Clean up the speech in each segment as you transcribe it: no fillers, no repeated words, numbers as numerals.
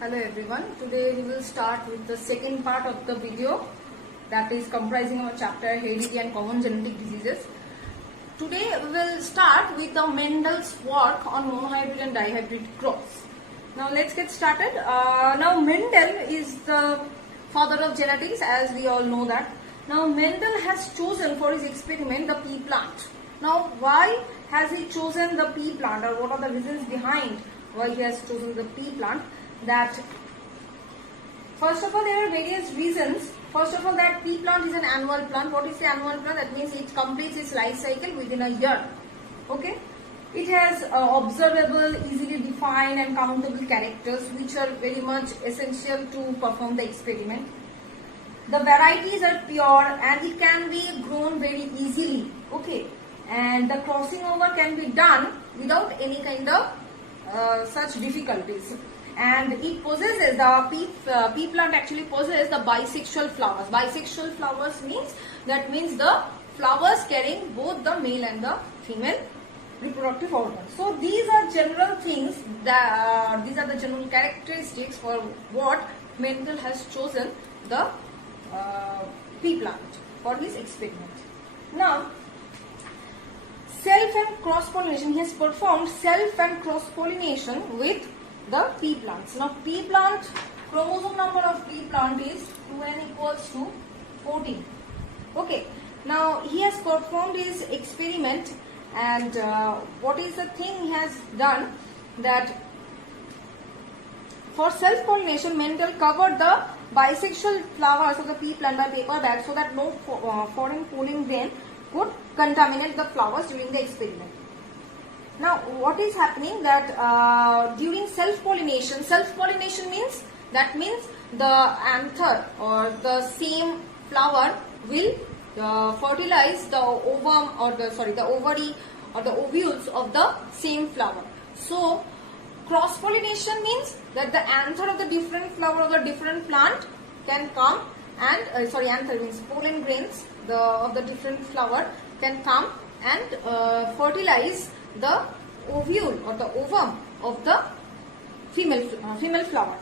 Hello everyone. Today we will start with the second part of the video, that is comprising of chapter heredity and common genetic diseases. Today we will start with the Mendel's work on monohybrid and dihybrid cross. Now let's get started. Now Mendel is the father of genetics, as we all know that. Now Mendel has chosen for his experiment the pea plant. Now why has he chosen the pea plant, or what are the reasons behind why he has chosen the pea plant? That first of all, there are various reasons. First of all, that pea plant is an annual plant. What is the annual plant? That means it completes its life cycle within a year. Okay. It has observable, easily defined and countable characters, which are very much essential to perform the experiment. The varieties are pure and it can be grown very easily. Okay. And the crossing over can be done without any kind of such difficulties. And it possesses, the pea plant actually possesses the bisexual flowers. Bisexual flowers means the flowers carrying both the male and the female reproductive organs. So these are general things, these are the general characteristics for what Mendel has chosen the pea plant for his experiment. Now, self and cross-pollination. He has performed self and cross-pollination with the pea plants. Now pea plant, chromosome number of pea plant is 2n equals to 14. Okay. Now he has performed his experiment, and what is the thing he has done, that for self-pollination Mendel covered the bisexual flowers of the pea plant by paper bag so that no foreign pollen grain could contaminate the flowers during the experiment. Now what is happening, that during self-pollination means the anther or the same flower will fertilize the ovum or the ovary or the ovules of the same flower. So cross-pollination means that the anther of the different flower of the different plant can come and anther means pollen grains of the different flower can come and fertilize the ovule or the ovum of the female flower.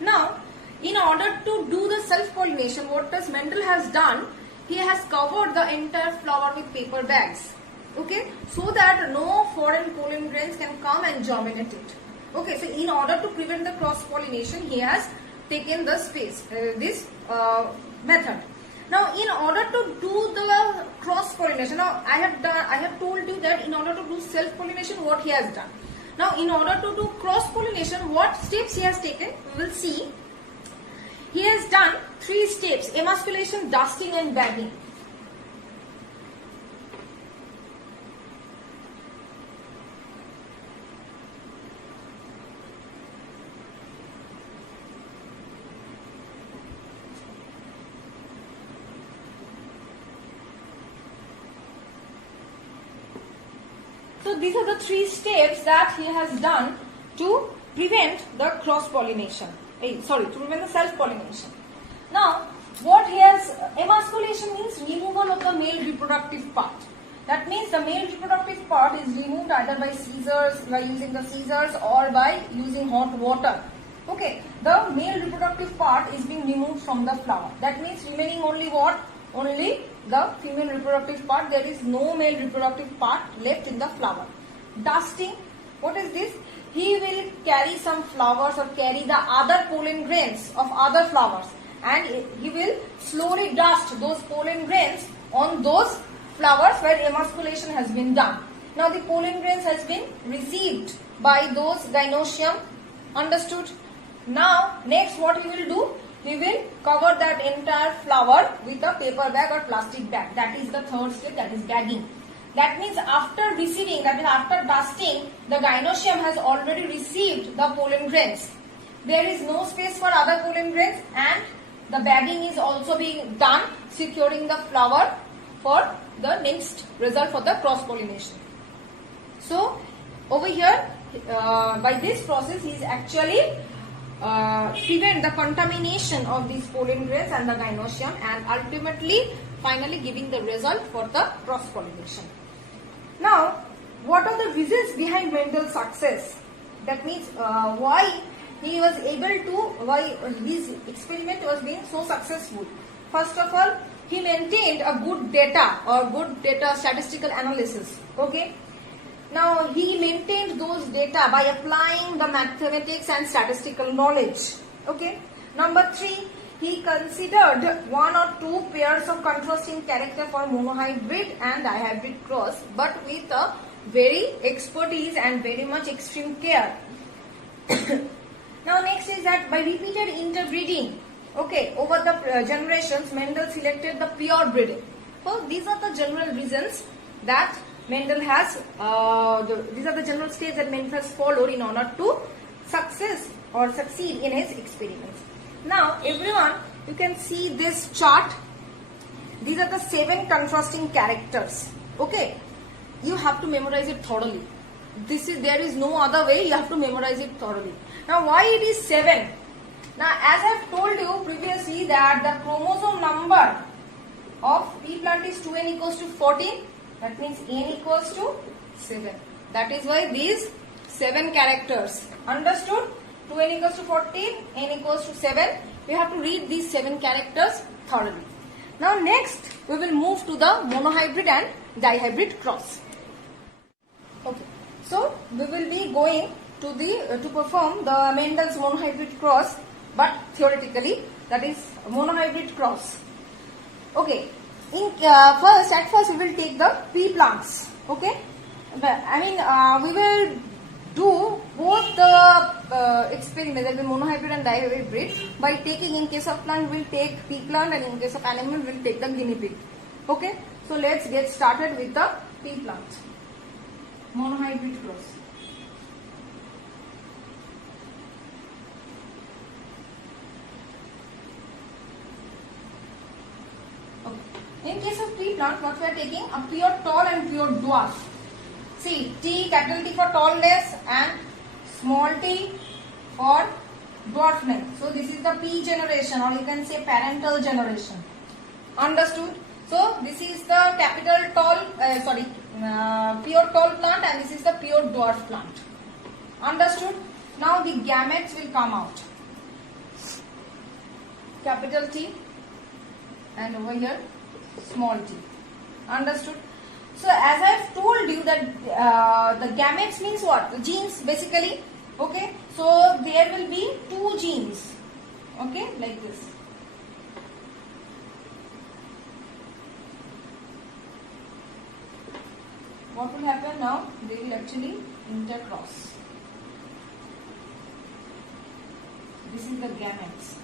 Now, in order to do the self-pollination, what does Mendel has done? He has covered the entire flower with paper bags. Okay, so that no foreign pollen grains can come and germinate it. Okay, so in order to prevent the cross-pollination, he has taken the this method. Now, in order to do the cross-pollination, now I have told you that in order to do self-pollination, what he has done. Now, in order to do cross-pollination, what steps he has taken, we will see. He has done 3 steps: emasculation, dusting and bagging. So these are the 3 steps that he has done to prevent the cross-pollination. To prevent the self-pollination. Now, what he has, emasculation means removal of the male reproductive part. That means the male reproductive part is removed either by using the scissors or by using hot water. Okay, the male reproductive part is being removed from the flower. That means remaining only what? Only the female reproductive part. There is no male reproductive part left in the flower. Dusting, what is this? He will carry some flowers or carry the other pollen grains of other flowers, and he will slowly dust those pollen grains on those flowers where emasculation has been done. Now the pollen grains has been received by those gynoecium. Understood? Now next what he will do? He will cover that entire flower with a paper bag or plastic bag. That is the 3rd step, that is bagging. That means after dusting, the gynoecium has already received the pollen grains. There is no space for other pollen grains, and the bagging is also being done, securing the flower for the next result for the cross-pollination. So over here, by this process, he is actually prevent the contamination of these pollen grains and the gynoecium, and ultimately finally giving the result for the cross-pollination. Now, what are the reasons behind Mendel's success? That means why he was able to, why his experiment was being so successful? First of all, he maintained a good data or good data statistical analysis. Okay. Now he maintained those data by applying the mathematics and statistical knowledge. Okay. Number 3, he considered 1 or 2 pairs of contrasting character for monohybrid and dihybrid cross, but with a very expertise and very much extreme care. Now next is that by repeated interbreeding, okay, over the generations, Mendel selected the pure breeding. So these are the general reasons that Mendel has, these are the general steps that Mendel has followed in order to succeed in his experiments. Now everyone, you can see this chart. These are the 7 contrasting characters. Okay, you have to memorize it thoroughly. There is no other way, you have to memorize it thoroughly. Now why it is 7? Now as I have told you previously that the chromosome number of pea plant is 2n equals to 14. That means n equals to 7. That is why these 7 characters. Understood? 2n equals to 14, n equals to 7. We have to read these 7 characters thoroughly. Now next we will move to the monohybrid and dihybrid cross. Okay. So we will be going to perform the Mendel's monohybrid cross, but theoretically, that is monohybrid cross. Okay. At first we will take the pea plants. Okay. But, we will do both the experiments, that is monohybrid and dihybrid, by taking, in case of plant we will take pea plant, and in case of animal we will take the guinea pig. Okay. So let's get started with the pea plant. Monohybrid cross. Okay. In case of pea plant, what we are taking? A pure tall and pure dwarf. See, T, capital T for tallness and small t for dwarfness. So this is the P generation, or you can say parental generation. Understood? So this is the capital tall, pure tall plant, and this is the pure dwarf plant. Understood? Now the gametes will come out. Capital T, and over here small t. Understood? So as I have told you that the gametes means what? The genes basically. Okay. So there will be 2 genes. Okay, like this. What will happen now? They will actually intercross. This is the gametes.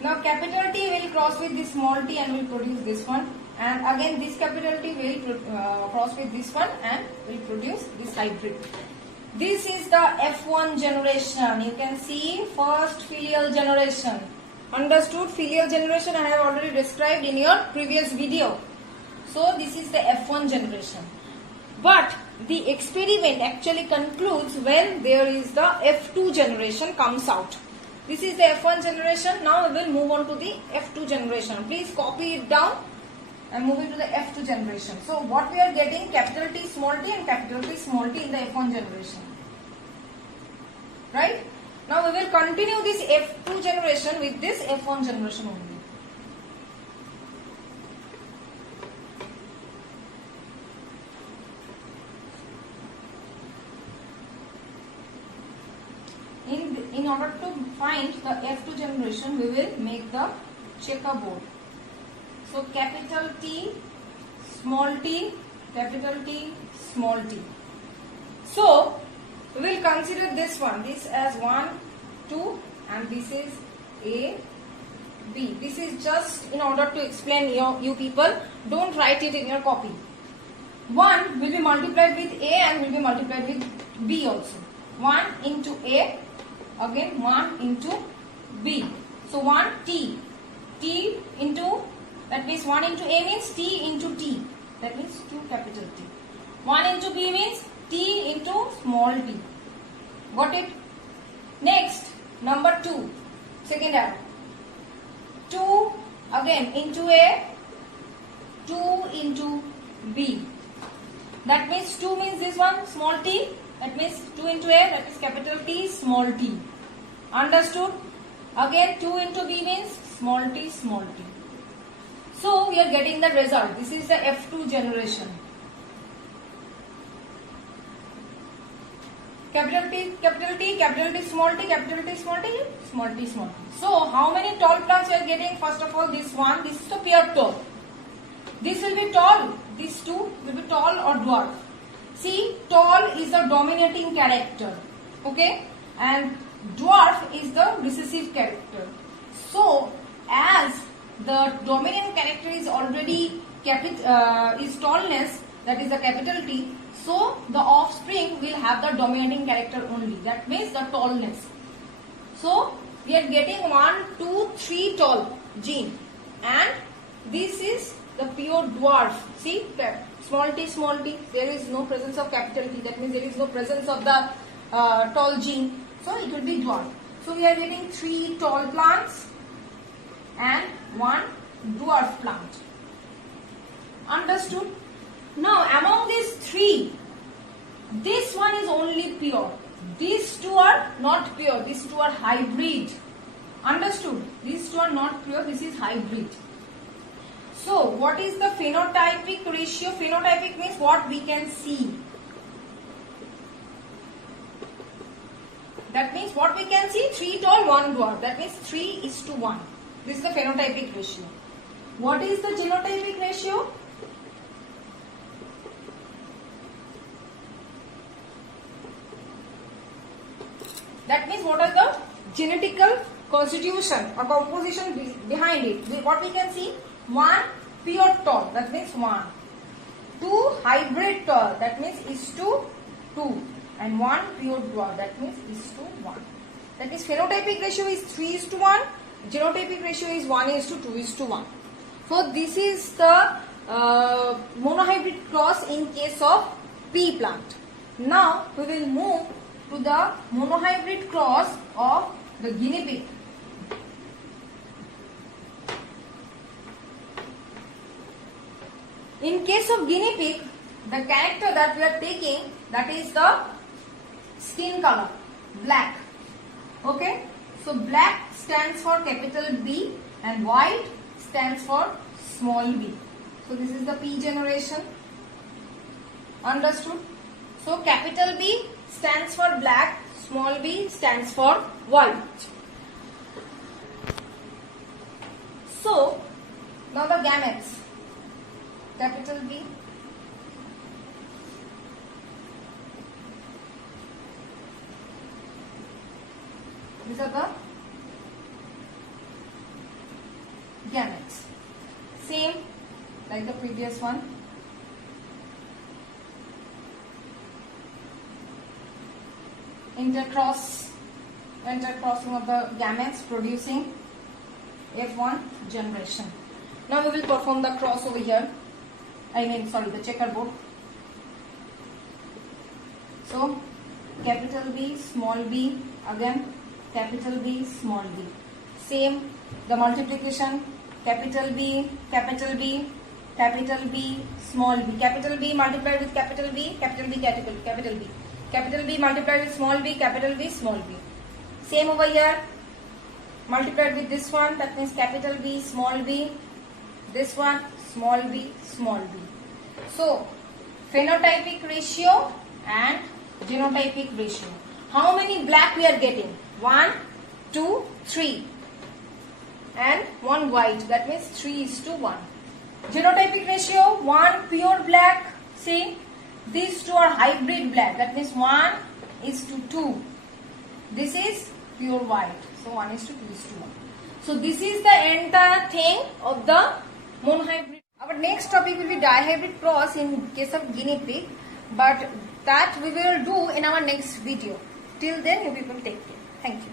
Now capital T will cross with this small t and will produce this one, and again this capital T will cross with this one and will produce this hybrid. This is the F1 generation. You can see first filial generation. Understood? Filial generation I have already described in your previous video. So this is the F1 generation. But the experiment actually concludes when there is the F2 generation comes out. This is the F1 generation. Now we will move on to the F2 generation. Please copy it down and moving to the F2 generation. So what we are getting, capital T small t and capital T small t in the F1 generation. Right? Now we will continue this F2 generation with this F1 generation only. In order to find the F2 generation, we will make the checkerboard. So capital T, small t, capital T, small t. So we will consider this one, this as 1, 2, and this is A, B. This is just in order to explain you people. Don't write it in your copy. 1 will be multiplied with A and will be multiplied with B also. 1 into A, again 1 into B. So 1 T. T into, that means 1 into A means T into T. That means 2 capital T. 1 into B means T into small t. Got it? Next, number 2. Second arrow. 2 again into A, 2 into B. That means 2 means this one, small t. That means 2 into A, that is capital T, small t. Understood? Again 2 into B means small t, small t. So we are getting the result. This is the F2 generation. Capital T, capital T, capital T, small t, capital T, small t, small t, small t. So how many tall plants we are getting? First of all, this one, this is the pure tall. This will be tall. These two will be tall or dwarf. See, tall is the dominating character. Okay? And dwarf is the recessive character. So, as the dominant character is already is tallness, that is the capital T, so the offspring will have the dominating character only. That means the tallness. So, we are getting 1, 2, 3 tall gene. And this is the pure dwarf. See, small t, there is no presence of capital T. That means there is no presence of the tall gene. So it will be dwarf. So we are getting 3 tall plants and 1 dwarf plant. Understood? Now among these 3, this one is only pure. These 2 are not pure. These 2 are hybrid. Understood? These 2 are not pure. This is hybrid. So, what is the phenotypic ratio? Phenotypic means what we can see. That means what we can see, 3 tall, 1 dwarf. That means 3:1. This is the phenotypic ratio. What is the genotypic ratio? That means what are the genetical constitution or composition behind it. What we can see? 1 pure tall, that means 1. 2 hybrid tall, that means is to 2. And 1 pure dwarf, that means is to 1. That means phenotypic ratio is 3:1. Genotypic ratio is 1:2:1. So this is the monohybrid cross in case of pea plant. Now we will move to the monohybrid cross of the guinea pig. In case of guinea pig, the character that we are taking, that is the skin color, black. Okay? So black stands for capital B and white stands for small b. So this is the P generation. Understood? So capital B stands for black, small b stands for white. So now the gametes. Capital B, these are the gametes. Same like the previous one. Intercrossing of the gametes producing F1 generation. Now we will perform the cross over here. The checkerboard. So, capital B, small b, again capital B, small b. Same, the multiplication, capital B, capital B, capital B, small b. Capital B multiplied with capital B, capital B, capital B. Capital B multiplied with small b, capital B, small b. Same over here, multiplied with this one, that means capital B, small b. This one, small b, small b. So, phenotypic ratio and genotypic ratio. How many black we are getting? 1, 2, 3. And 1 white. That means 3:1. Genotypic ratio, 1 pure black. See, these 2 are hybrid black. That means 1:2. This is pure white. So, 1:2:1. So, this is the entire thing of the monohybrid. Our next topic will be dihybrid cross in case of guinea pig, but that we will do in our next video. Till then, you people take care. Thank you.